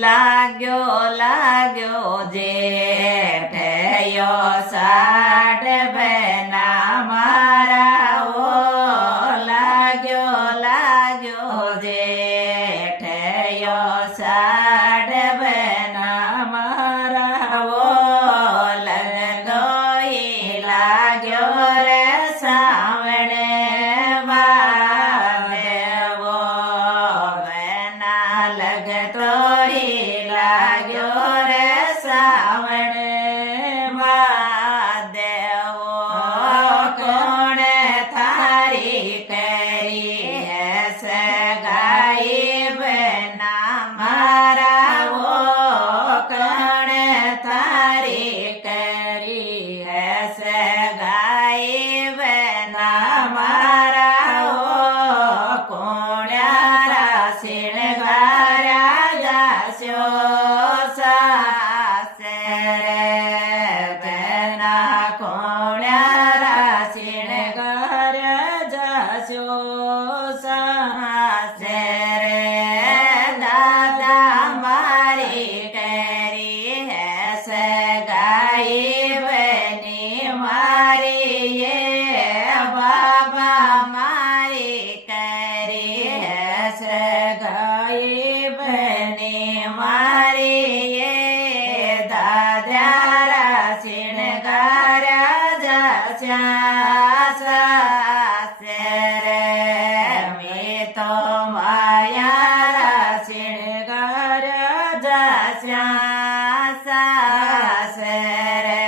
लाग्यो लाग्यो जेठयो साठ बना मारा वो लाग्यो लाग्यो जेठयो साठ बना मारा वो लगदोई लाग्यो रे सावणे देवो बना लगतो लाग्यो रे सावण देवो कोण थारी करी है सगाई बना मारा वो कोण थारी करी है सगाई बना मारा वो कोण्यारा सिणगारा जास्यो सासरे बना कोण्यारा सिणगार जास्यो सासरे दादा मारी करी है सगाई बनी मारी ये बाबा मारी करी है सगाई बनी मारी ये दादारा सिणगारा जास्या सासरे मी तो मायारा सिणगारा जास्या सासरे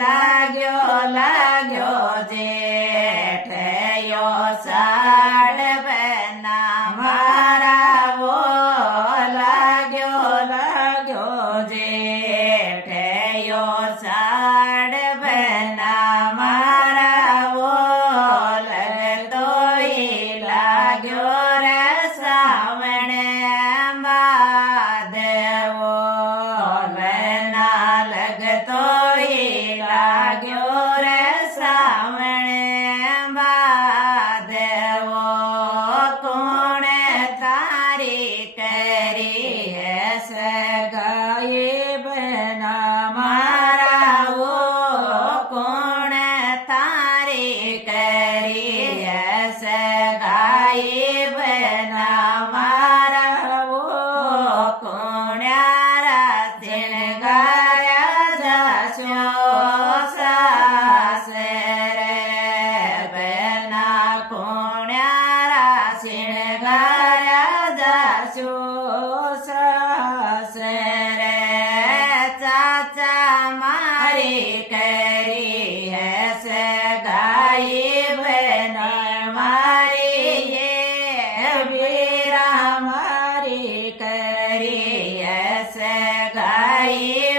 लाग्यो लाग्यो जेठयो साड बना मारा वो लाग्यो लाग्यो जेठयो साड बना मारा वो लगतोई लाग्यो रे सावण देवो बना लगतोई लाग्यो रे सावण देवो कोण तारी करी है सगाई बना मारा वो कोण तारी करी है सगाई बना मारा वो कोण्यारा सिणगारा जास्यो सासरे बना कोण्यारा सिणगारा जास्यो सासरे चाचा मारी करी है सगाई बना मारी ये वीरा मारी करी है सगाई